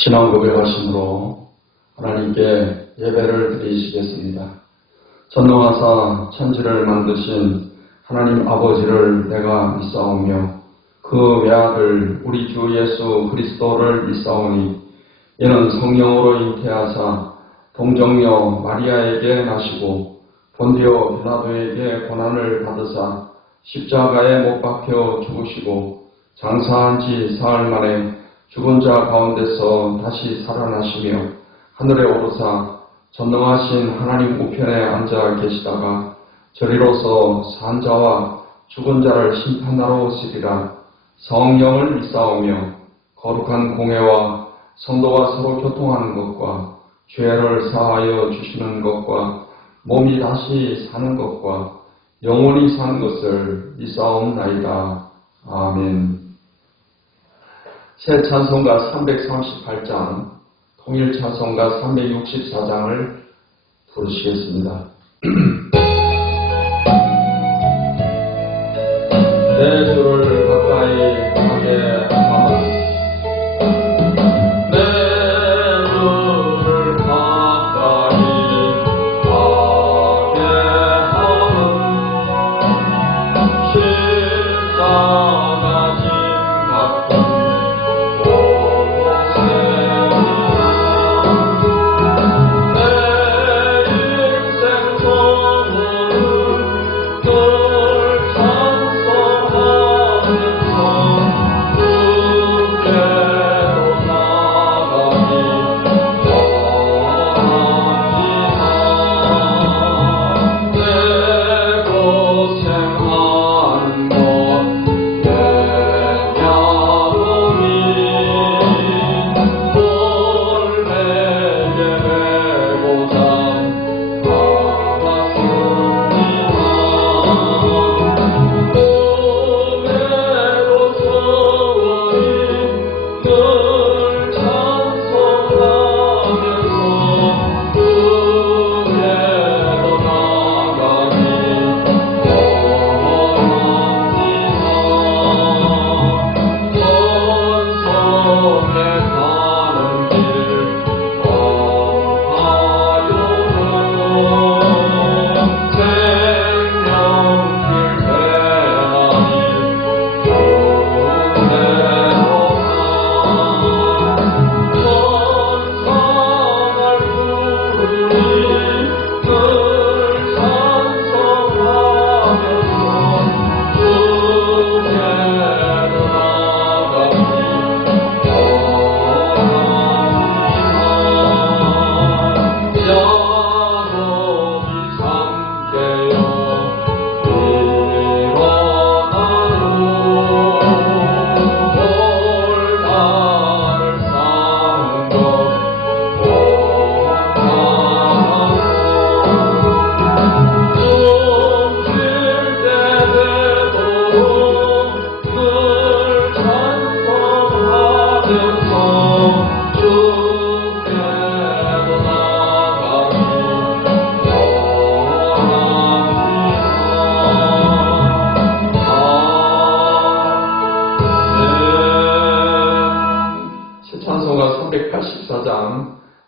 신앙 고백하심으로 하나님께 예배를 드리시겠습니다. 전능하사 천지를 만드신 하나님 아버지를 내가 믿사오며 그 외아들 우리 주 예수 그리스도를 믿사오니 이는 성령으로 잉태하사 동정녀 마리아에게 나시고 본디오 빌라도에게 고난을 받으사 십자가에 못 박혀 죽으시고 장사한 지 사흘 만에 죽은 자 가운데서 다시 살아나시며 하늘에 오르사 전능하신 하나님 우편에 앉아 계시다가 저리로서 산 자와 죽은 자를 심판하러 오시리라. 성령을 믿사오며 거룩한 공회와 성도가 서로 교통하는 것과 죄를 사하여 주시는 것과 몸이 다시 사는 것과 영원히 사는 것을 믿사옵나이다. 아멘. 새 찬송가 338장, 통일 찬송가 364장을 부르시겠습니다. 내 주를 가까이 하게 하마. 내 주를 가까이 하게 하는 십자가 진 같은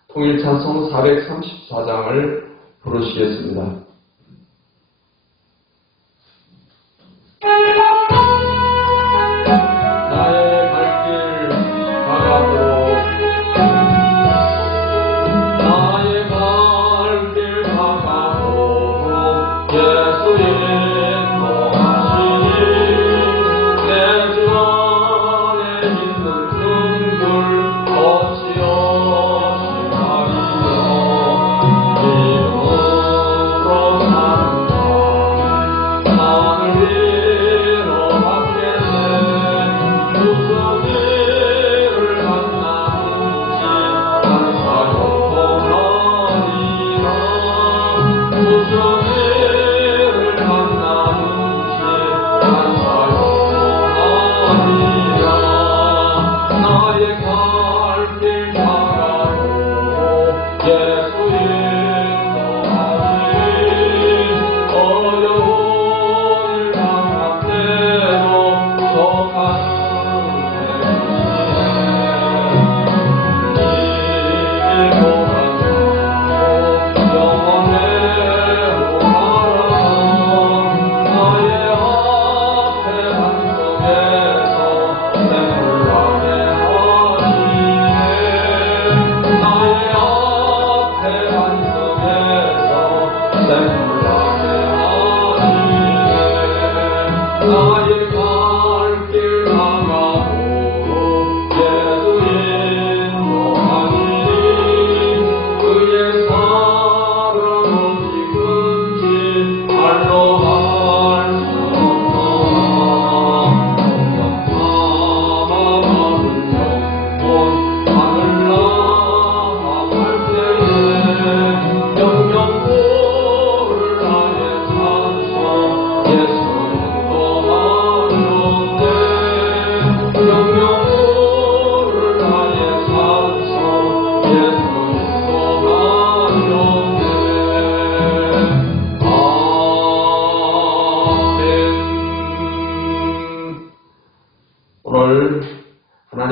통일 찬송 434장을 부르시겠습니다. 나의 갈 길 가가도록 나의 갈 길 가가도록 예수 인도하시니 내 주 안에 있는 긍휼 어찌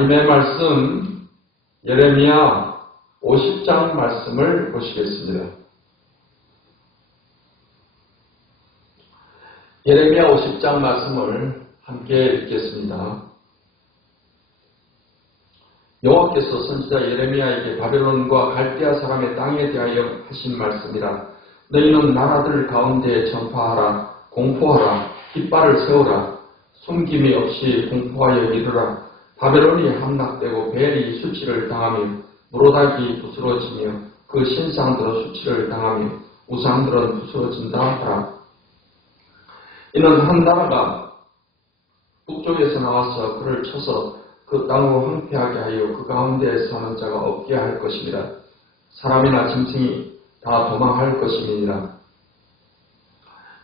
하나님의 말씀 예레미야 50장 말씀을 보시겠습니다. 예레미야 50장 말씀을 함께 읽겠습니다. 여호와께서 선지자 예레미야에게 바벨론과 갈대아 사람의 땅에 대하여 하신 말씀이라. 너희는 나라들 가운데 전파하라. 공포하라. 깃발을 세우라. 숨김이 없이 공포하여 이르라. 바벨론이 함락되고 벨이 수치를 당하며 무로닥이 부스러지며 그 신상들은 수치를 당하며 우상들은 부스러진다 하라. 이는 한 나라가 북쪽에서 나와서 그를 쳐서 그 땅으로 황폐하게 하여 그 가운데 사는 자가 없게 할 것이니라. 사람이나 짐승이 다 도망할 것임이니라.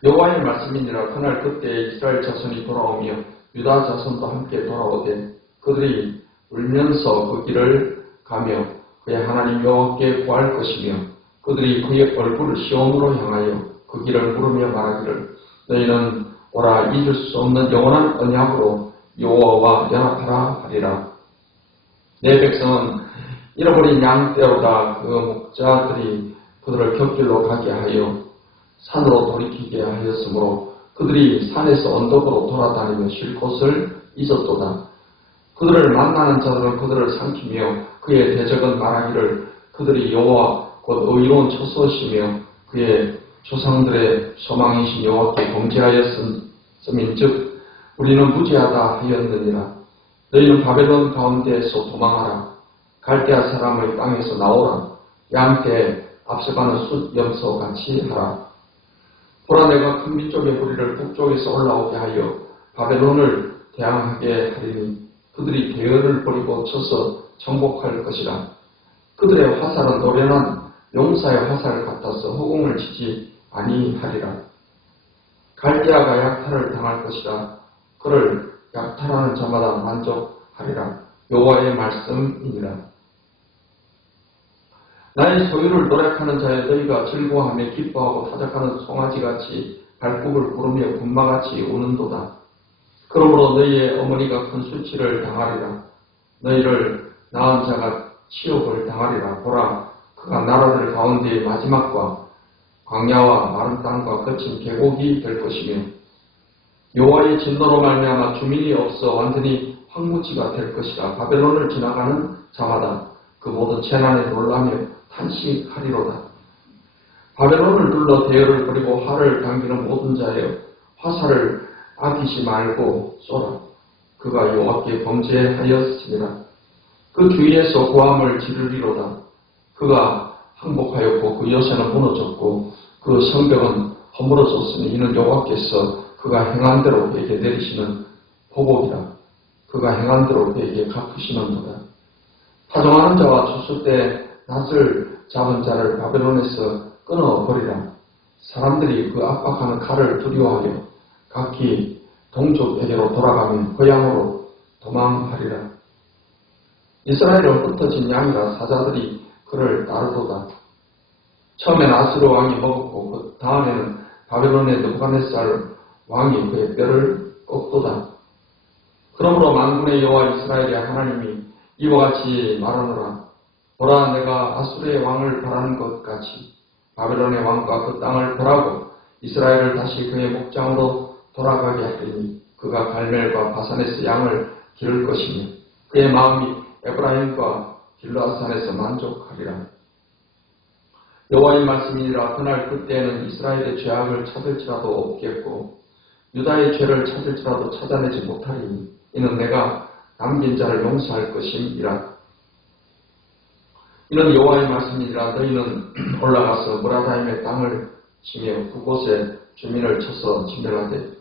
여호와의 말씀이니라. 그날 그때 이스라엘 자손이 돌아오며 유다 자손도 함께 돌아오되 그들이 울면서 그 길을 가며 그의 하나님 여호와께 구할 것이며 그들이 그의 얼굴을 시온으로 향하여 그 길을 물으며 말하기를 너희는 오라 잊을 수 없는 영원한 언약으로 여호와와 연합하라 하리라. 내 백성은 잃어버린 양떼로다. 그 목자들이 그들을 곁길로 가게 하여 산으로 돌이키게 하였으므로 그들이 산에서 언덕으로 돌아다니며 쉴 곳을 잊었도다. 그들을 만나는 자들은 그들을 삼키며 그의 대적은 말하기를 그들이 여호와 곧 의로운 처소시며 그의 조상들의 소망이신 여호와께 범죄하였음인즉 우리는 무죄하다 하였느니라. 너희는 바벨론 가운데에서 도망하라. 갈대아 사람의 땅에서 나오라. 양떼 앞서가는 숫염소 같이 하라. 보라 내가 큰 민족의 무리를 북쪽에서 올라오게 하여 바벨론을 대항하게 하리니 그들이 대열을 버리고 쳐서 정복할 것이라. 그들의 화살은 노련한 용사의 화살 같아서 허공을 치지 아니하리라. 갈대아가 약탈을 당할 것이라. 그를 약탈하는 자마다 만족하리라. 여호와의 말씀이니라. 나의 소유를 노력하는 자여 너희가 즐거워하며 기뻐하고 타작하는 송아지같이 발굽을 부르며 군마같이 우는도다. 그러므로 너희의 어머니가 큰 수치를 당하리라. 너희를 낳은 자가 치욕을 당하리라. 보라 그가 나라들 가운데의 마지막과 광야와 마른 땅과 거친 계곡이 될 것이며 여호와의 진노로 말미암아 주민이 없어 완전히 황무지가 될 것이라. 바벨론을 지나가는 자마다 그 모든 재난에 놀라며 탄식하리로다. 바벨론을 둘러 대열을 버리고 활을 당기는 모든 자여 화살을 아끼지 말고 쏘라. 그가 여호와께 범죄하였으니라. 그 주위에서 고함을 지르리로다. 그가 항복하였고 그 요새는 무너졌고 그 성벽은 허물어졌으니 이는 여호와께서 그가 행한 대로 그에게 내리시는 보복이라. 그가 행한 대로 그에게 갚으시는도다. 파종하는 자와 추수 때 낫을 잡은 자를 바벨론에서 끊어버리라. 사람들이 그 압박하는 칼을 두려워하며 각기 동족에게로 돌아가며 고향으로 도망하리라. 이스라엘은 흩어진 양이라 사자들이 그를 따르도다. 처음엔 아수르 왕이 먹었고 그 다음에는 바벨론의 느부갓네살 왕이 그의 뼈를 꺾도다. 그러므로 만군의 여호와 이스라엘의 하나님이 이와 같이 말하노라. 보라 내가 아수르의 왕을 벌한 것 같이 바벨론의 왕과 그 땅을 벌하고 이스라엘을 다시 그의 목장으로 돌아가게 하리니 그가 갈멜과 바산에서 양을 기를 것이며 그의 마음이 에브라임과 길르앗산에서 만족하리라. 여호와의 말씀이니라. 그날 그때에는 이스라엘의 죄악을 찾을지라도 없겠고 유다의 죄를 찾을지라도 찾아내지 못하리니 이는 내가 남긴 자를 용서할 것임이라. 이는 여호와의 말씀이니라. 너희는 올라가서 무라다임의 땅을 치며 그곳에 주민을 쳐서 진멸하되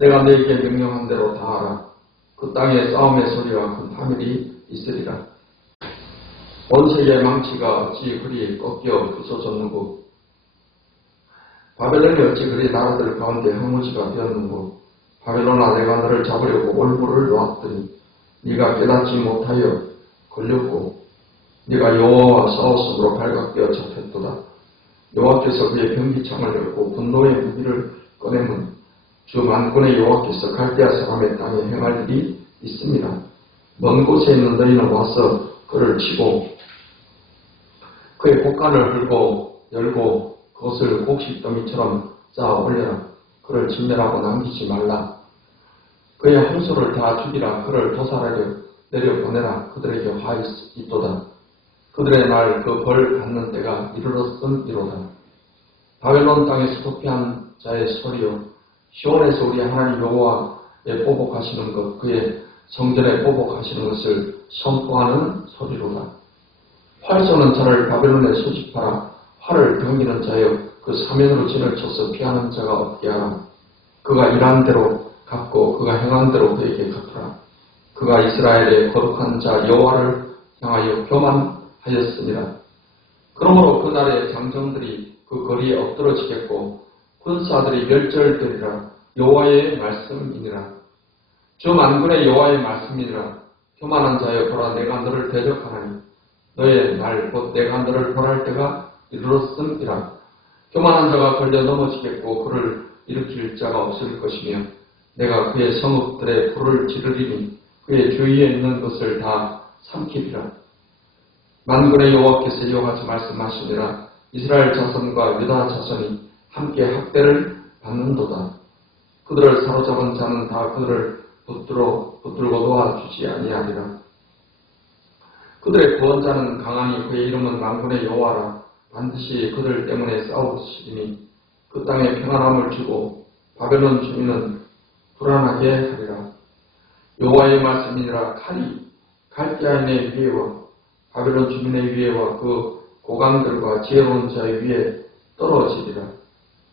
내가 너희에게 명령한 대로 다 하라. 그 땅에 싸움의 소리와 큰 파멸이 있으리라. 온 세계의 망치가 어찌 그리 꺾여 부서졌는고 바벨론이 어찌 그리 나라들 가운데 황무지가 되었는고 바벨론아 내가 너를 잡으려고 올무를 놓았더니 네가 깨닫지 못하여 걸렸고 네가 여호와와 싸웠으므로 발각되어 잡혔도다. 여호와께서 그의 병기창을 열고 분노의 무기를 꺼내면 주 만군의 여호와께서 갈대아 사람의 땅에 행할 일이 있습니다. 먼 곳에 있는 너희는 와서 그를 치고 그의 곡간을 흘고 열고 그것을 곡식더미처럼 쌓아 올려라. 그를 진멸하고 남기지 말라. 그의 홍수를 다 죽이라. 그를 도살하려 내려보내라. 그들에게 화 있도다. 그들의 날 그 벌 받는 때가 이르렀음이로다. 바벨론 땅에서 도피한 자의 소리요, 시온에서 우리 하나님 여호와의 보복하시는 것, 그의 성전에 보복하시는 것을 선포하는 소리로다. 활 쏘는 자를 바벨론에 소집하라. 활을 당기는 자여, 그 사면으로 진을 쳐서 피하는 자가 없게 하라. 그가 일한 대로 갚고 그가 행한 대로 그에게 갚으라. 그가 이스라엘의 거룩한 자 여호와를 향하여 교만하였으니라. 그러므로 그날의 장정들이 그 거리에 엎드러지겠고 군사들이 멸절되리라. 여호와의 말씀이니라. 주 만군의 여호와의 말씀이니라. 교만한 자여, 보라, 내가 너를 대적하나니 너의 날 곧 내가 너를 벌할 때가 이르렀음이라. 교만한 자가 걸려 넘어지겠고 그를 일으킬 자가 없을 것이며 내가 그의 성읍들의 불을 지르리니 그의 주위에 있는 것을 다 삼키리라. 만군의 여호와께서 이와 같이 말씀하시니라. 이스라엘 자손과 유다 자손이 함께 학대를 받는도다. 그들을 사로잡은 자는 다 그들을 붙들고 놓아주지 아니하리라. 그들의 구원자는 강하니 그의 이름은 만군의 여호와라. 반드시 그들 때문에 싸우시리니 그 땅에 평안함을 주고 바벨론 주민은 불안하게 하리라. 여호와의 말씀이니라. 칼이 갈대아인의 위에와 바벨론 주민의 위에와 그 고강들과 지혜로운 자의 위에 떨어지리라.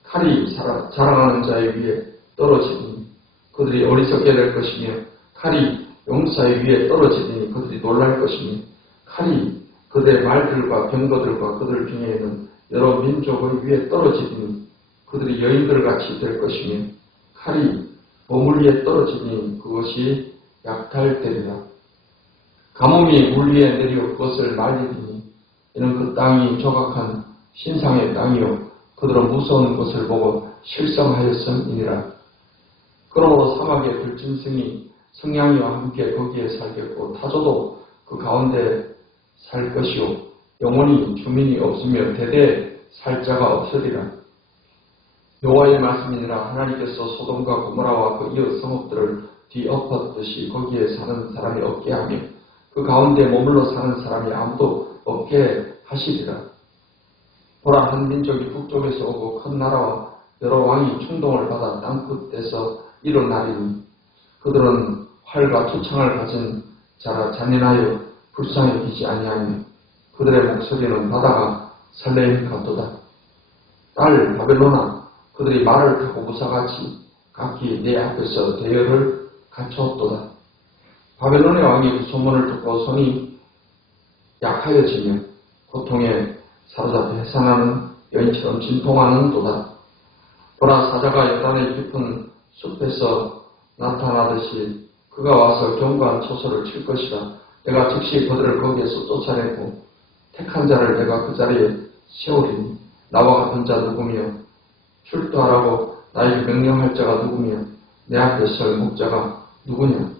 칼이 자랑하는 자의 위에 떨어지리니 그들이 어리석게 될 것이며 칼이 용사의 위에 떨어지리니 그들이 놀랄 것이며 칼이 그들의 말들과 병거들과 그들 중에 있는 여러 민족의 위에 떨어지리니 그들이 여인들같이 될 것이며 칼이 보물 위에 떨어지니 그것이 약탈되리라. 가뭄이 물 위에 내려 그것을 말리리니 이는 그 땅이 조각한 신상의 땅이요 그들은 무서운 것을 보고 실성하였음이니라. 그러므로 사막의 들짐승이 성냥이와 함께 거기에 살겠고 타조도 그 가운데 살 것이요 영원히 주민이 없으며 대대 살 자가 없으리라. 여호와의 말씀이니라. 하나님께서 소돔과 고모라와 그 이웃 성읍들을 뒤엎었듯이 거기에 사는 사람이 없게 하며 그 가운데 머물러 사는 사람이 아무도 없게 하시리라. 보라, 한 민족이 북쪽에서 오고 큰 나라와 여러 왕이 충동을 받아 땅끝에서 일어나리니 그들은 활과 투창을 가진 자라 잔인하여 불쌍히 기지 아니하며 그들의 목소리는 바다가 설레임 같도다. 딸 바벨론아, 그들이 말을 타고 무사같이 각기 내 앞에서 대열을 갖추었도다. 바벨론의 왕이 그 소문을 듣고 손이 약하여지며 고통에 사로잡혀 해산하는 여인처럼 진통하는 도다. 보라, 사자가 요단의 깊은 숲에서 나타나듯이 그가 와서 견고한 초소를 칠 것이라. 내가 즉시 그들을 거기에서 쫓아내고 택한 자를 내가 그 자리에 세우리니 나와 같은 자 누구며 출두하라고 나에게 명령할 자가 누구며 내 앞에 설 목자가 누구냐.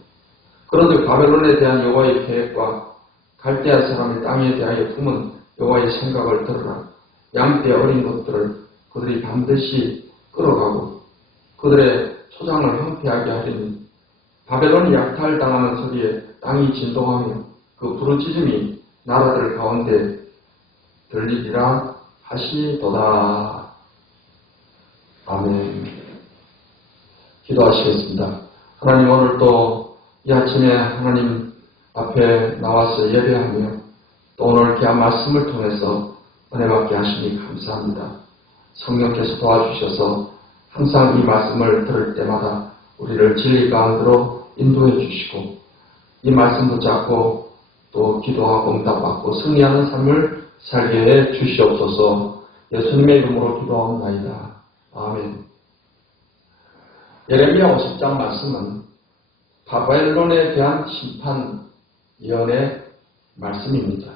그런데 바벨론에 대한 여호와의 계획과 갈대아 사람의 땅에 대하여 품은 여호와의 생각을 들으라. 양떼 어린 것들을 그들이 반드시 끌어가고 그들의 초장을 황폐하게 하리니 바벨론이 약탈당하는 소리에 땅이 진동하며 그 부르짖음이 나라들 가운데 들리리라 하시도다. 아멘. 기도하시겠습니다. 하나님, 오늘 또 이 아침에 하나님 앞에 나와서 예배하며 또 오늘 귀한 말씀을 통해서 은혜 받게 하시니 감사합니다. 성령께서 도와주셔서 항상 이 말씀을 들을 때마다 우리를 진리 가운데로 인도해 주시고 이 말씀 붙잡고 또 기도하고 응답받고 승리하는 삶을 살게 해 주시옵소서. 예수님의 이름으로 기도하옵나이다. 아멘. 예레미야 50장 말씀은 바벨론에 대한 심판 예언의 말씀입니다.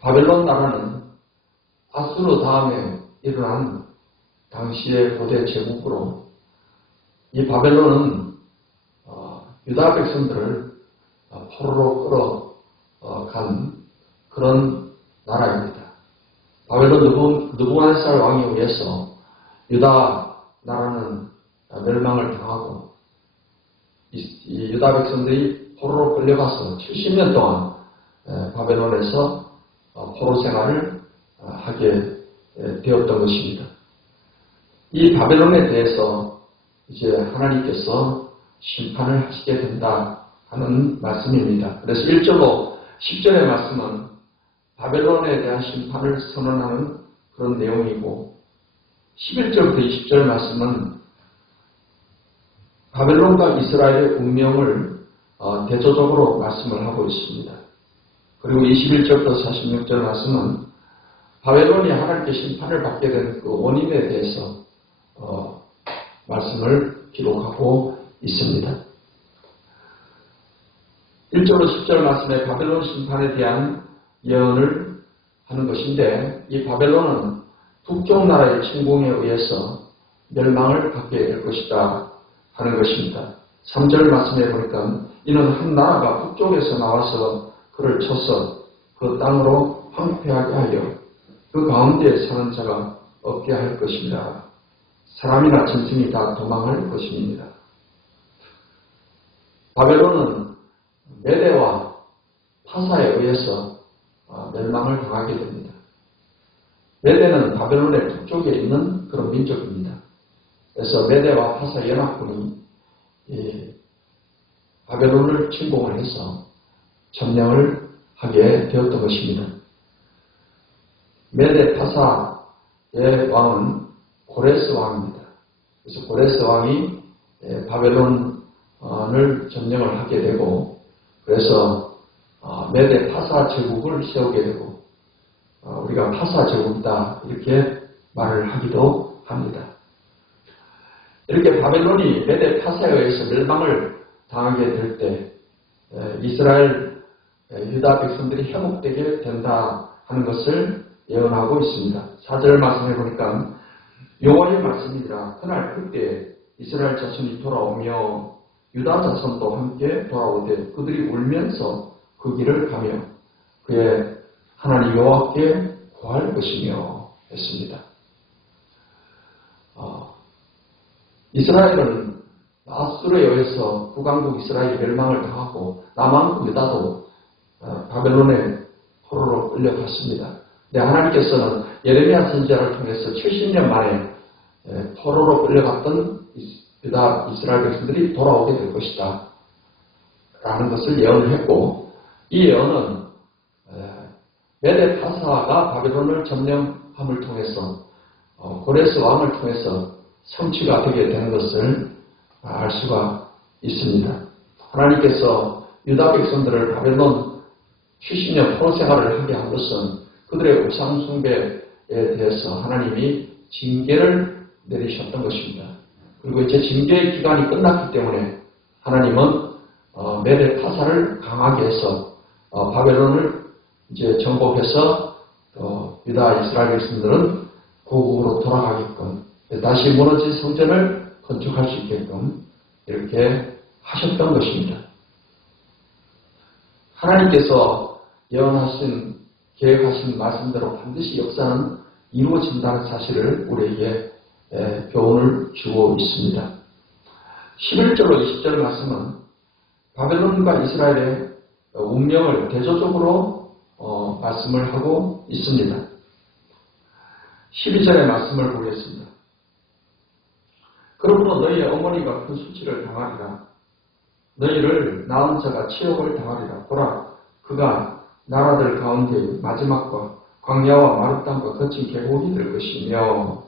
바벨론 나라는 아수르 다음에 일어난 당시의 고대 제국으로 이 바벨론은 유다 백성들을 포로로 끌어간 그런 나라입니다. 바벨론 느부갓네살 왕에 의해서 유다 나라는 멸망을 당하고 이 유다 백성들이 포로로 끌려가서 70년 동안 바벨론에서 포로 생활을 하게 되었던 것입니다. 이 바벨론에 대해서 이제 하나님께서 심판을 하시게 된다 하는 말씀입니다. 그래서 1절로 10절의 말씀은 바벨론에 대한 심판을 선언하는 그런 내용이고 11절부터 20절 말씀은 바벨론과 이스라엘의 운명을 대조적으로 말씀을 하고 있습니다. 그리고 21절부터 46절 말씀은 바벨론이 하나님께 심판을 받게 된 그 원인에 대해서 말씀을 기록하고 있습니다. 1절로 10절 말씀에 바벨론 심판에 대한 예언을 하는 것인데 이 바벨론은 북쪽 나라의 침공에 의해서 멸망을 받게 될 것이다 하는 것입니다. 3절 말씀에 보니까 이는 한 나라가 북쪽에서 나와서 그를 쳐서 그 땅으로 황폐하게 하여 그 가운데 사는 자가 없게 할 것입니다. 사람이나 짐승이 다 도망할 것입니다. 바벨론은 메대와 파사에 의해서 멸망을 당하게 됩니다. 메대는 바벨론의 북쪽에 있는 그런 민족입니다. 그래서 메대와 파사 연합군이 바벨론을 침공을 해서 점령을 하게 되었던 것입니다. 메대 파사의 왕은 고레스 왕입니다. 그래서 고레스 왕이 바벨론을 점령을 하게 되고 그래서 메대 파사 제국을 세우게 되고 우리가 파사 제국이다 이렇게 말을 하기도 합니다. 이렇게 바벨론이 메대 파사에 의해서 멸망을 당하게 될 때 이스라엘 유다 백성들이 회복되게 된다 하는 것을 예언하고 있습니다. 4절 말씀해 보니까 여호와의 말씀이니라 그날 그때 이스라엘 자손이 돌아오며 유다 자손도 함께 돌아오되 그들이 울면서 그 길을 가며 그의 하나님 여호와께 구할 것이며 했습니다. 이스라엘은 아수르에 의해서 북왕국 이스라엘이 멸망을 당하고 남왕국 유다도 바벨론의 포로로 끌려갔습니다. 하나님께서는 예레미야 선지자를 통해서 70년 만에 포로로 끌려갔던 유다 이스라엘 백성들이 돌아오게 될 것이다 라는 것을 예언을 했고 이 예언은 메대 파사가 바벨론을 점령함을 통해서 고레스 왕을 통해서 성취가 되게 되는 것을 알 수가 있습니다. 하나님께서 유다 백성들을 바벨론 70년 포로 생활을 하게 한 것은 그들의 우상 숭배에 대해서 하나님이 징계를 내리셨던 것입니다. 그리고 이제 징계의 기간이 끝났기 때문에 하나님은 메대 파사를 강하게 해서 바벨론을 이제 정복해서 유다 이스라엘 백성들은 고국으로 돌아가게끔 다시 무너진 성전을 건축할 수 있게끔 이렇게 하셨던 것입니다. 하나님께서 예언하신 계획하신 말씀대로 반드시 역사는 이루어진다는 사실을 우리에게 교훈을 주고 있습니다. 11절로 20절 말씀은 바벨론과 이스라엘의 운명을 대조적으로 말씀을 하고 있습니다. 12절의 말씀을 보겠습니다. 그러므로 너희의 어머니가 큰 수치를 당하리라. 너희를 낳은 자가 치욕을 당하리라. 보라, 그가 나라들 가운데 마지막과 광야와 마른 땅과 거친 계곡이 될 것이며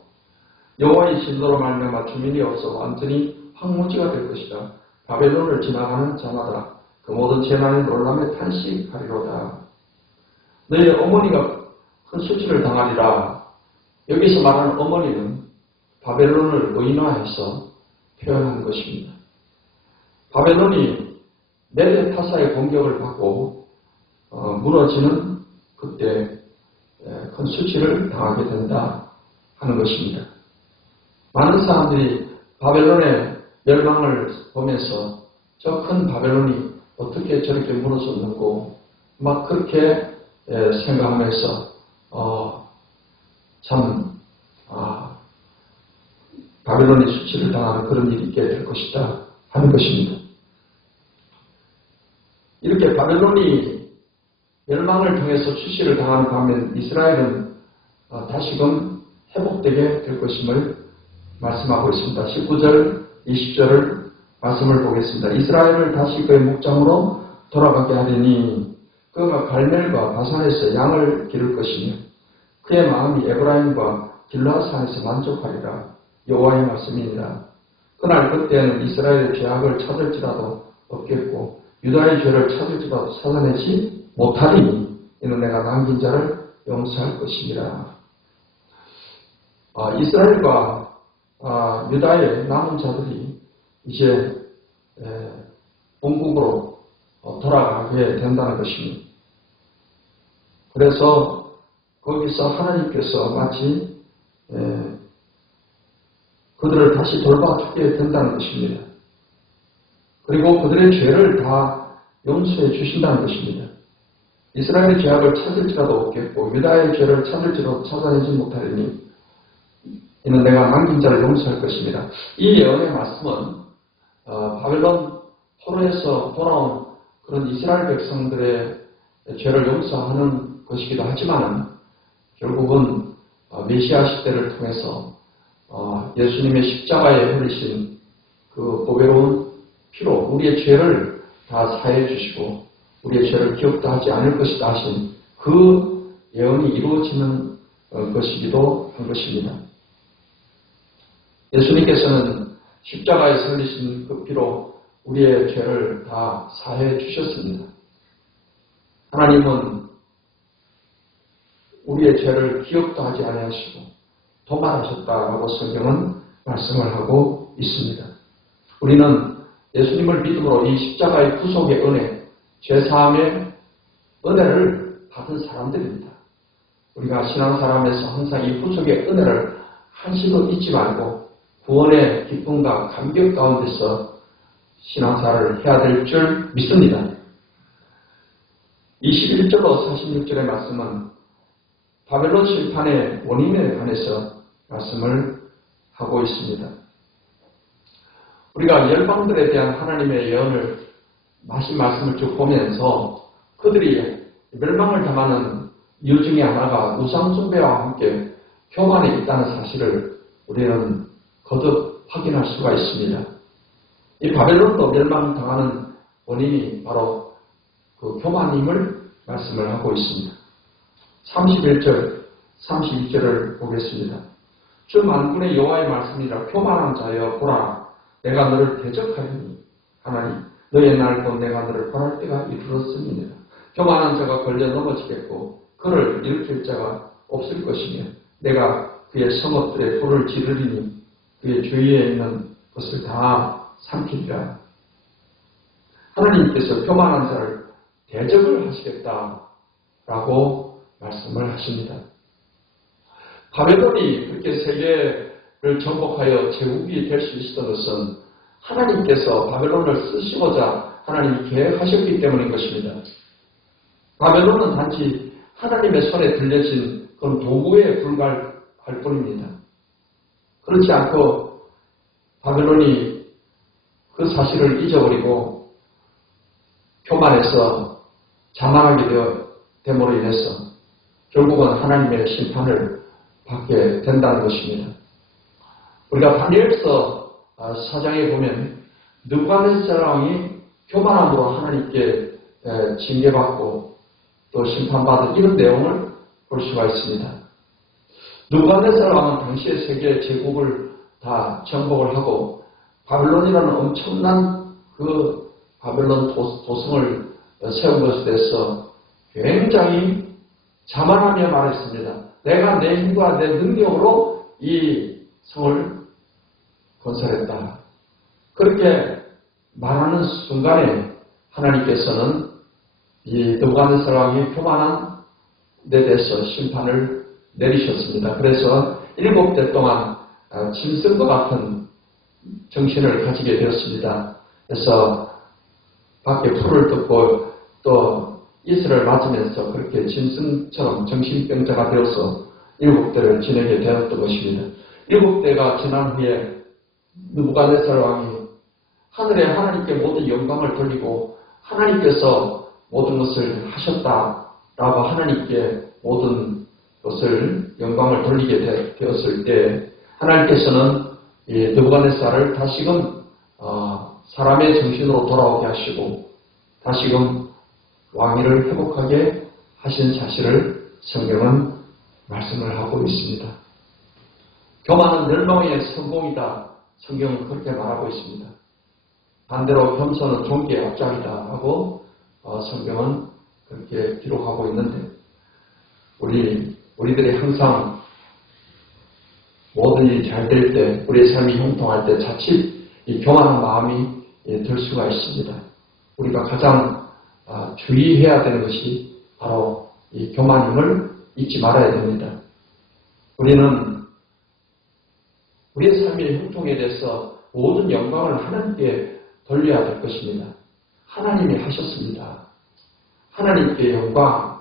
여호와의 진노로 말미암아 주민이 없어 완전히 황무지가 될 것이다. 바벨론을 지나가는 자마다 그 모든 재난의 놀람에 탄식하리로다. 너희의 어머니가 큰 수치를 당하리라. 여기서 말하는 어머니는 바벨론을 의인화해서 표현한 것입니다. 바벨론이 메대 파사의 공격을 받고 무너지는 그때 큰 수치를 당하게 된다 하는 것입니다. 많은 사람들이 바벨론의 멸망을 보면서 저 큰 바벨론이 어떻게 저렇게 무너졌는고 막 그렇게 생각하면서 바벨론이 수치를 당하는 그런 일이 있게 될 것이다 하는 것입니다. 이렇게 바벨론이 멸망을 통해서 수치를 당하는 반면 이스라엘은 다시금 회복되게 될 것임을 말씀하고 있습니다. 19절, 20절을 말씀을 보겠습니다. 이스라엘을 다시 그의 목장으로 돌아가게 하리니 그가 갈멜과 바산에서 양을 기를 것이며 그의 마음이 에브라임과 길르앗산에서 만족하리라. 여호와의 말씀입니다. 그날 그때는 이스라엘의 죄악을 찾을지라도 없겠고 유다의 죄를 찾을지라도 찾아내지 못하리니 이는 내가 남긴 자를 용서할 것이니라. 이스라엘과 유다의 남은 자들이 이제 본국으로 돌아가게 된다는 것입니다. 그래서 거기서 하나님께서 마치 그들을 다시 돌봐주게 된다는 것입니다. 그리고 그들의 죄를 다 용서해 주신다는 것입니다. 이스라엘의 죄악을 찾을지라도 없겠고 유다의 죄를 찾을지라도 찾아내지 못하리니 이는 내가 남긴 자를 용서할 것입니다. 이 예언의 말씀은 바벨론 포로에서 돌아온 그런 이스라엘 백성들의 죄를 용서하는 것이기도 하지만 결국은 메시아 시대를 통해서 예수님의 십자가에 흘리신 그 보배로운 피로 우리의 죄를 다 사해 주시고 우리의 죄를 기억도 하지 않을 것이다 하신 그 예언이 이루어지는 것이기도 한 것입니다. 예수님께서는 십자가에 흘리신 그 피로 우리의 죄를 다 사해 주셨습니다. 하나님은 우리의 죄를 기억도 하지 아니하시고 도말하셨다라고 성경은 말씀을 하고 있습니다. 우리는 예수님을 믿음으로 이 십자가의 구속의 은혜, 죄사함의 은혜를 받은 사람들입니다. 우리가 신앙사람에서 항상 이 구속의 은혜를 한시도 잊지 말고 구원의 기쁨과 감격 가운데서 신앙사를 해야 될 줄 믿습니다. 21절로 46절의 말씀은 바벨론 심판의 원인에 관해서 말씀을 하고 있습니다. 우리가 열방들에 대한 하나님의 예언을 말씀을 쭉 보면서 그들이 멸망을 당하는 이유 중에 하나가 우상숭배와 함께 교만에 있다는 사실을 우리는 거듭 확인할 수가 있습니다. 이 바벨론도 멸망당하는 원인이 바로 그 교만임을 말씀을 하고 있습니다. 31절, 32절을 보겠습니다. 주 만군의 여호와의 말씀이라 교만한 자여 보라 내가 너를 대적하리니 하나님 너의 날 곧 내가 너를 벌할 때가 이르렀습니다. 교만한 자가 걸려 넘어지겠고 그를 일으킬 자가 없을 것이며 내가 그의 성읍들에 불을 지르리니 그의 주위에 있는 것을 다 삼키리라. 하나님께서 교만한 자를 대적을 하시겠다라고 말씀을 하십니다. 바벨론이 그렇게 세계를 정복하여 제국이 될 수 있었던 것은 하나님께서 바벨론을 쓰시고자 하나님이 계획하셨기 때문인 것입니다. 바벨론은 단지 하나님의 손에 들려진 그런 도구에 불과할 뿐입니다. 그렇지 않고 바벨론이 그 사실을 잊어버리고 교만해서 자만하게 됨으로 인해서 결국은 하나님의 심판을 받게 된다는 것입니다. 우리가 다니엘서 4장에 보면 느부갓네살 왕이 교만함으로 하나님께 징계받고 또 심판받은 이런 내용을 볼 수가 있습니다. 느부갓네살 왕은 당시의 세계 제국을 다 정복을 하고 바벨론이라는 엄청난 그 바벨론 도성을 세운 것에 대해서 굉장히 자만하며 말했습니다. 내가 내 힘과 내 능력으로 이 성을 건설했다. 그렇게 말하는 순간에 하나님께서는 이 느부갓네살 왕이 교만한 데 대해서 심판을 내리셨습니다. 그래서 7대 동안 짐승과 같은 정신을 가지게 되었습니다. 그래서 밖에 풀을 뜯고 또 이슬을 맞으면서 그렇게 짐승처럼 정신병자가 되어서 7대를 지내게 되었던 것입니다. 7대가 지난 후에 느부갓네살 왕이 하늘에 하나님께 모든 영광을 돌리고 하나님께서 모든 것을 하셨다라고 하나님께 모든 것을 영광을 돌리게 되었을 때 하나님께서는 이 느부갓네살을 다시금 사람의 정신으로 돌아오게 하시고 다시금 왕위를 회복하게 하신 사실을 성경은 말씀을 하고 있습니다. 교만은 멸망의 성공이다. 성경은 그렇게 말하고 있습니다. 반대로 겸손은 존귀의 앞장이다 하고 성경은 그렇게 기록하고 있는데 우리들이 항상 모든 일이 잘 될 때, 우리의 삶이 형통할 때 자칫 이 교만한 마음이 들 수가 있습니다. 우리가 가장 주의해야 되는 것이 바로 이 교만임을 잊지 말아야 됩니다. 우리는 우리의 삶의 형통에 대해서 모든 영광을 하나님께 돌려야 될 것입니다. 하나님이 하셨습니다. 하나님께 영광,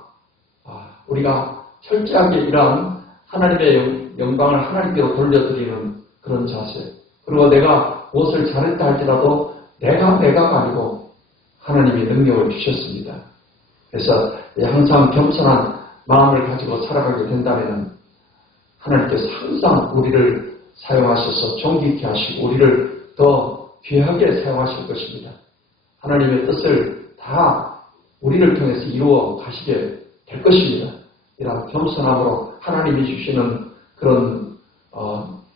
우리가 철저하게 이러한 하나님의 영광을 하나님께로 돌려드리는 그런 자세. 그리고 내가 무엇을 잘했다 할지라도 내가 아니고 하나님이 능력을 주셨습니다. 그래서 항상 겸손한 마음을 가지고 살아가게 된다면 하나님께서 항상 우리를 사용하셔서 존귀케 하시고 우리를 더 귀하게 사용하실 것입니다. 하나님의 뜻을 다 우리를 통해서 이루어 가시게 될 것입니다. 이런 겸손함으로 하나님이 주시는 그런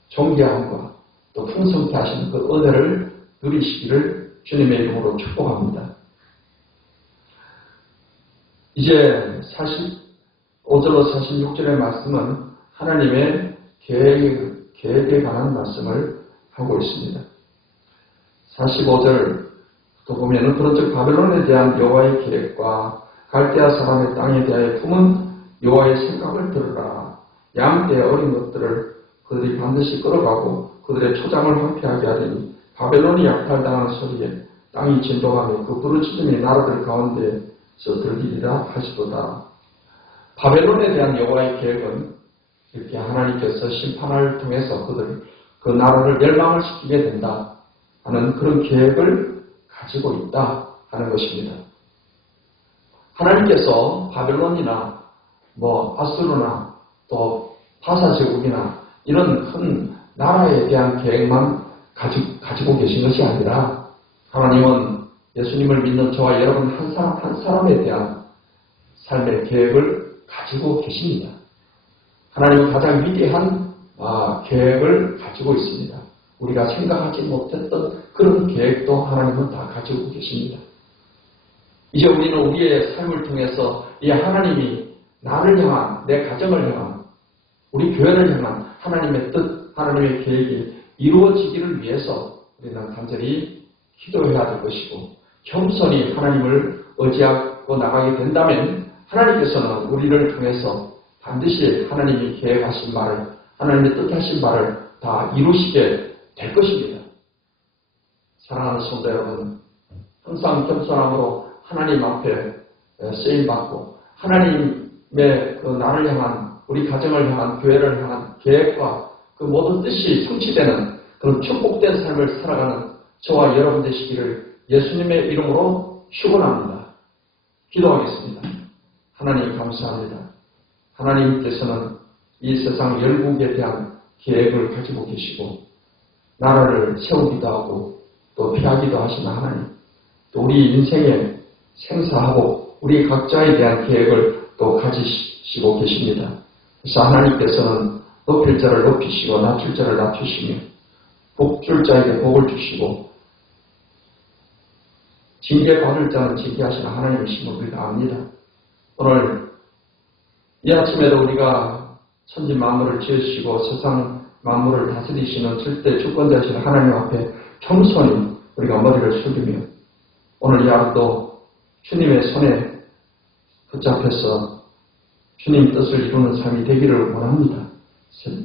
존귀함과 또 풍성케 하시는 그 은혜를 누리시기를 주님의 이름으로 축복합니다. 이제 45절로 46절의 말씀은 하나님의 계획에 관한 말씀을 하고 있습니다. 45절도 보면은 그런즉 바벨론에 대한 여호와의 계획과 갈대아 사람의 땅에 대하여 품은 여호와의 생각을 들으라. 양떼의 어린 것들을 그들이 반드시 끌어가고 그들의 초장을 황폐하게 하리니 바벨론이 약탈당하는 소리에 땅이 진동하며 그 부르짖음이 나라들 가운데서 들리리라 하시도다. 바벨론에 대한 여호와의 계획은 이렇게 하나님께서 심판을 통해서 그 나라를 멸망을 시키게 된다 하는 그런 계획을 가지고 있다 하는 것입니다. 하나님께서 바벨론이나 아수르나 또 파사제국이나 이런 큰 나라에 대한 계획만 가지고 계신 것이 아니라 하나님은 예수님을 믿는 저와 여러분 한 사람 한 사람에 대한 삶의 계획을 가지고 계십니다. 하나님은 가장 위대한 계획을 가지고 있습니다. 우리가 생각하지 못했던 그런 계획도 하나님은 다 가지고 계십니다. 이제 우리는 우리의 삶을 통해서 이 하나님이 나를 향한, 내 가정을 향한, 우리 교회를 향한 하나님의 뜻, 하나님의 계획이 이루어지기를 위해서 우리는 간절히 기도해야 될 것이고 겸손히 하나님을 의지하고 나가게 된다면 하나님께서는 우리를 통해서 반드시 하나님이 계획하신 말을, 하나님의 뜻하신 말을 다 이루시게 될 것입니다. 사랑하는 성도 여러분, 항상 겸손함으로 하나님 앞에 쓰임받고 하나님의 그 나를 향한, 우리 가정을 향한, 교회를 향한 계획과 그 모든 뜻이 성취되는 그런 축복된 삶을 살아가는 저와 여러분 되시기를 예수님의 이름으로 축원합니다. 기도하겠습니다. 하나님 감사합니다. 하나님께서는 이 세상 열국에 대한 계획을 가지고 계시고 나라를 세우기도 하고 또 피하기도 하시는 하나님, 또 우리 인생의 생사하고 우리 각자에 대한 계획을 또 가지시고 계십니다. 그래서 하나님께서는 높일 자를 높이시고 낮출 자를 낮추시며 복 줄 자에게 복을 주시고 징계받을 자는 징계하시는 하나님이심을 우리가 압니다. 오늘 이 아침에도 우리가 천지 만물을 지으시고 세상 만물을 다스리시는 절대 주권자이신 하나님 앞에 겸손히 우리가 머리를 숙이며 오늘 이 하루도 주님의 손에 붙잡혀서 주님 뜻을 이루는 삶이 되기를 원합니다.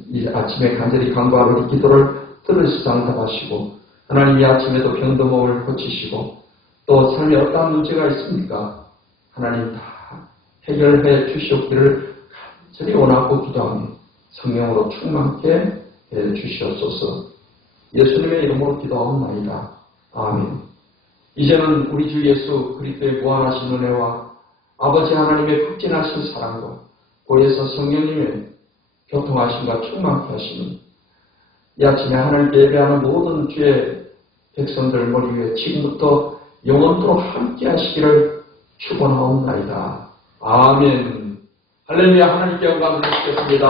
이 아침에 간절히 간구하는 우리 기도를 들으시자 응답하시고 하나님 이 아침에도 병든 몸을 고치시고 또 삶에 어떠한 문제가 있습니까? 하나님 다 해결해 주시옵기를 간절히 원하고 기도하며 성령으로 충만케 해 주시옵소서. 예수님의 이름으로 기도하옵나이다. 아멘. 이제는 우리 주 예수 그리스도의 무한하신 은혜와 아버지 하나님의 극진하신 사랑과 고에서 성령님의 교통하심과 충만케 하시니 이 아침에 하나님께 예배하는 모든 주의 백성들 머리 위에 지금부터 영원토록 함께 하시기를 축원하옵나이다. 아멘. 할렐루야. 하나님께 영광을 드리겠습니다.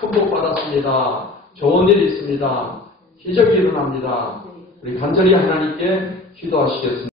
큰 복 받았습니다. 좋은 일이 있습니다. 기적이 일어납니다. 우리 간절히 하나님께 기도하시겠습니다.